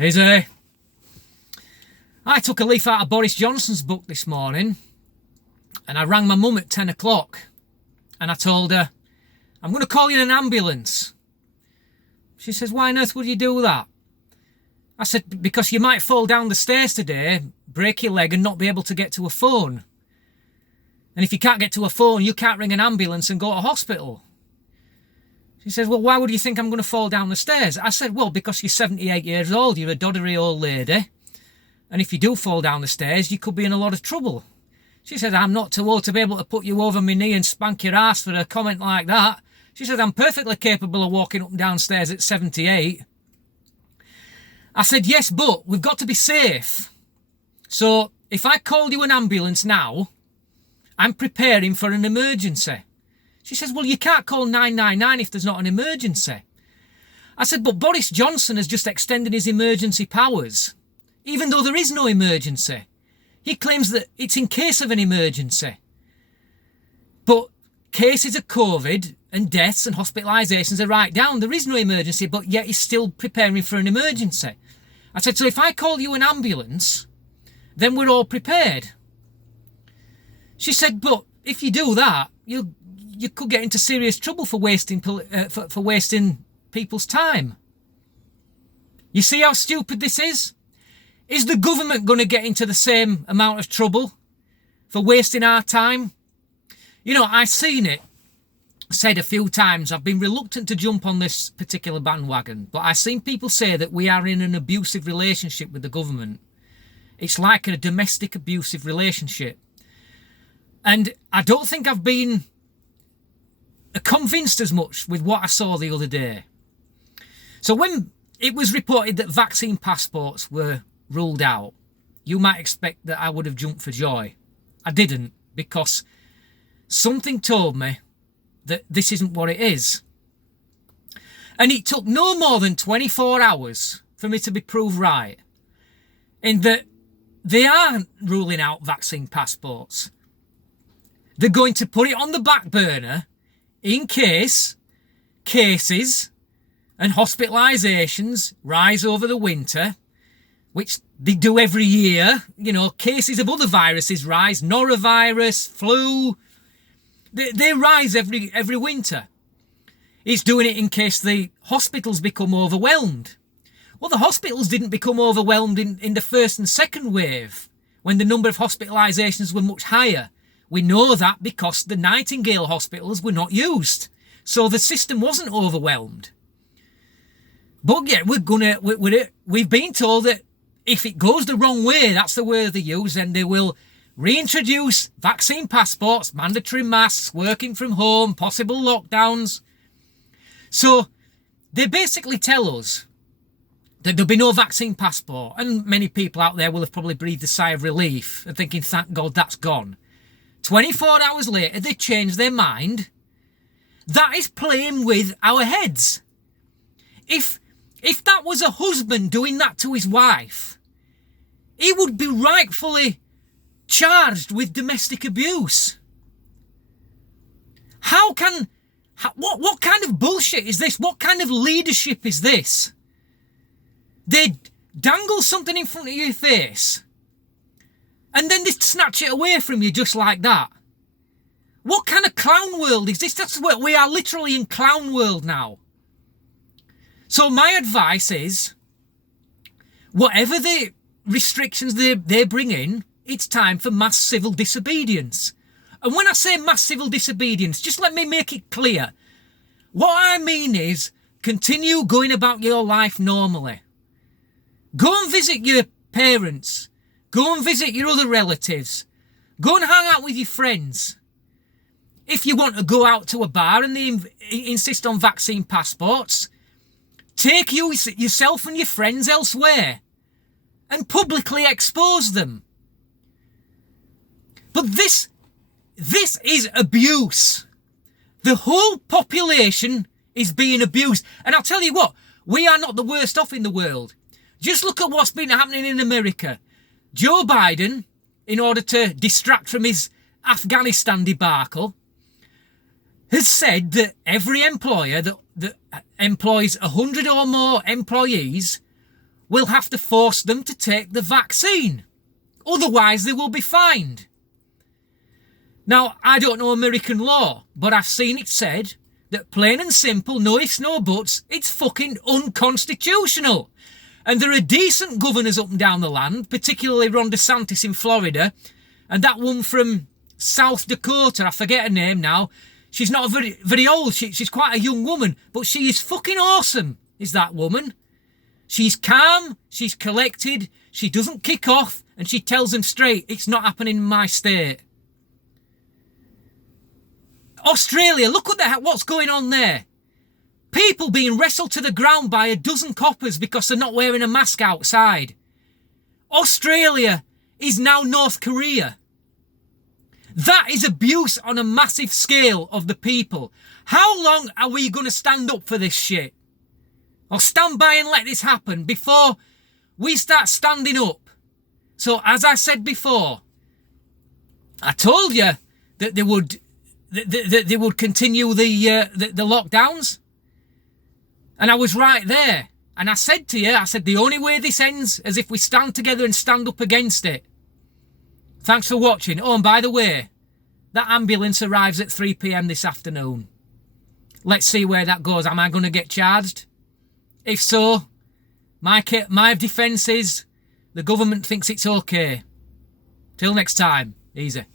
Easy. I took a leaf out of Boris Johnson's book this morning and I rang my mum at 10 o'clock and I told her, I'm going to call you an ambulance. She says, why on earth would you do that? I said, because you might fall down the stairs today, break your leg and not be able to get to a phone. And if you can't get to a phone, you can't ring an ambulance and go to hospital. She says, well, why would you think I'm going to fall down the stairs? I said, well, because you're 78 years old, you're a doddery old lady. And if you do fall down the stairs, you could be in a lot of trouble. She said, I'm not too old to be able to put you over my knee and spank your ass for a comment like that. She said, I'm perfectly capable of walking up and down stairs at 78. I said, yes, but we've got to be safe. So if I called you an ambulance now, I'm preparing for an emergency. She says, well, you can't call 999 if there's not an emergency. I said, but Boris Johnson has just extended his emergency powers, even though there is no emergency. He claims that it's in case of an emergency. But cases of COVID and deaths and hospitalisations are right down. There is no emergency, but yet he's still preparing for an emergency. I said, so if I call you an ambulance, then we're all prepared. She said, but if you do that, you could get into serious trouble for wasting people's time. You see how stupid this is? Is the government going to get into the same amount of trouble for wasting our time? You know, I've seen it said a few times. I've been reluctant to jump on this particular bandwagon, but I've seen people say that we are in an abusive relationship with the government. It's like a domestic abusive relationship. And I don't think I've been convinced as much with what I saw the other day. So when it was reported that vaccine passports were ruled out, you might expect that I would have jumped for joy. I didn't, because something told me that this isn't what it is. And it took no more than 24 hours for me to be proved right, in that they aren't ruling out vaccine passports. They're going to put it on the back burner in case cases and hospitalisations rise over the winter, which they do every year. You know, cases of other viruses rise, norovirus, flu. They rise every winter. It's doing it in case the hospitals become overwhelmed. Well, the hospitals didn't become overwhelmed in the first and second wave, when the number of hospitalisations were much higher. We know that because the Nightingale hospitals were not used. So the system wasn't overwhelmed. But yeah, we've been told that if it goes the wrong way, that's the word they use, then they will reintroduce vaccine passports, mandatory masks, working from home, possible lockdowns. So they basically tell us that there'll be no vaccine passport. And many people out there will have probably breathed a sigh of relief and thinking, thank God that's gone. 24 hours later, they change their mind. That is playing with our heads. If that was a husband doing that to his wife, he would be rightfully charged with domestic abuse. What kind of bullshit is this? What kind of leadership is this? They dangle something in front of your face and then they snatch it away from you just like that. What kind of clown world is this? That's what we are, literally in clown world now. So my advice is, whatever the restrictions they bring in, it's time for mass civil disobedience. And when I say mass civil disobedience, just let me make it clear. What I mean is, continue going about your life normally. Go and visit your parents. Go and visit your other relatives. Go and hang out with your friends. If you want to go out to a bar and they insist on vaccine passports, take yourself and your friends elsewhere and publicly expose them. But this is abuse. The whole population is being abused. And I'll tell you what, we are not the worst off in the world. Just look at what's been happening in America. Joe Biden, in order to distract from his Afghanistan debacle, has said that every employer that employs 100 or more employees we'll have to force them to take the vaccine. Otherwise, they will be fined. Now, I don't know American law, but I've seen it said that plain and simple, no ifs, no buts, it's fucking unconstitutional. And there are decent governors up and down the land, particularly Ron DeSantis in Florida, and that one from South Dakota, I forget her name now. She's not very old, she's quite a young woman, but she is fucking awesome, is that woman. She's calm, she's collected, she doesn't kick off, and she tells them straight, it's not happening in my state. Australia, look at what's going on there. People being wrestled to the ground by a dozen coppers because they're not wearing a mask outside. Australia is now North Korea. That is abuse on a massive scale of the people. How long are we going to stand up for this shit? Or stand by and let this happen before we start standing up? So, as I said before, I told you that they would continue the lockdowns. And I was right there. And I said to you, the only way this ends is if we stand together and stand up against it. Thanks for watching. Oh, and by the way, that ambulance arrives at 3 p.m. this afternoon. Let's see where that goes. Am I going to get charged? If so, my defence is the government thinks it's okay. Till next time, easy.